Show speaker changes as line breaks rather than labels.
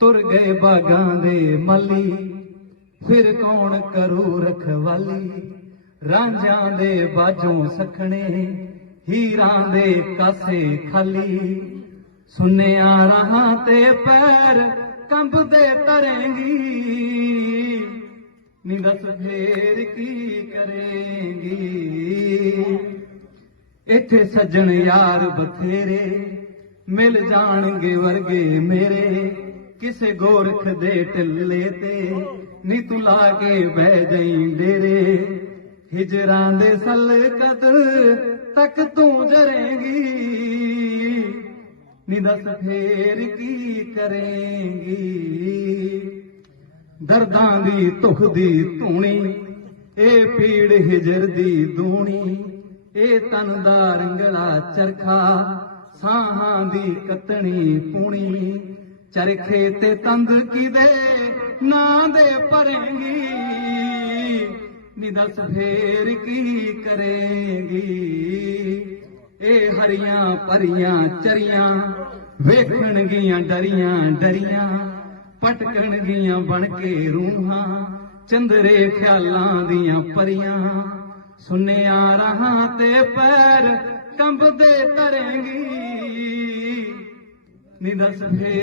ਤੁਰ ਗਏ ਬਾਗਾਂ ਦੇ ਮੱਲੀ, ਫਿਰ ਕੌਣ ਕਰੂ ਰਖਵਾਲੀ? ਰਾਂਝਾਂ ਦੇ ਬਾਜੋਂ ਸਖਣੇ, ਹੀਰਾਂ ਦੇ ਕਾਸੇ ਖਾਲੀ। ਸੁਨਿਆ ਰਹਾਂ ਤੇ ਪੈਰ ਕੰਬਦੇ ਤਰੇਂਗੀ। ਨੀ ਦੱਸ ਫੇਰ ਕੀ ਕਰੇਂਗੀ? ਇੱਥੇ ਸੱਜਣ ਯਾਰ ਬਥੇਰੇ, ਮਿਲ ਜਾਣਗੇ ਵਰਗੇ ਮੇਰੇ। ਕਿਸੇ ਗੋਰਖ ਦੇ ਟਿੱਲੇ ਤੇ। ਨੀ ਤੂੰ ਲਾ ਕੇ ਬਹਿ ਜਾਈਂ ਡੇਰੇ। ਹਿਜਰਾਂ ਦੇ ਸਲਕਤ ਤੱਕ ਤੂੰ ਜਰੇਂਗੀ। ਨੀ ਦੱਸ ਫੇਰ ਕੀ ਕਰੇਂਗੀ। ਦਰਦਾਂ ਦੀ ਧੁਖ ਦੀ ਧੂਣੀ ਇਹ ਪੀੜ ਹਿਜਰ ਦੀ ਦੂਣੀ ਇਹ ਤਨ ਦਾ ਰੰਗਲਾ ਚਰਖਾ, ਸਾਹਾਂ ਦੀ ਕਤਣੀ ਪੂਣੀ। ਚਰਖੇ ਤੇ ਤੰਦ ਕਿਦੇ ਨਾਂ ਦੇ ਭਰੇਗੀ? ਨੀ ਦੱਸ ਫੇਰ ਕੀ ਕਰੇਗੀ? ਇਹ ਹਰੀਆਂ ਪਰੀਆਂ ਚਰੀਆਂ ਵੇਖਣਗੀਆਂ ਡਰੀਆਂ ਡਰੀਆਂ ਪਟਕਣਗੀਆਂ ਬਣ ਕੇ ਰੂਹਾਂ, ਚੰਦਰੇ ਖਿਆਲਾਂ ਦੀਆਂ ਪਰੀਆਂ। ਸੁਨਿਆ ਰਹਾਂ ਤੇ ਪੈਰ ਕੰਬਦੇ ਤਰੇਂਗੀ। ਨੀ ਦੱਸ ਫੇਰ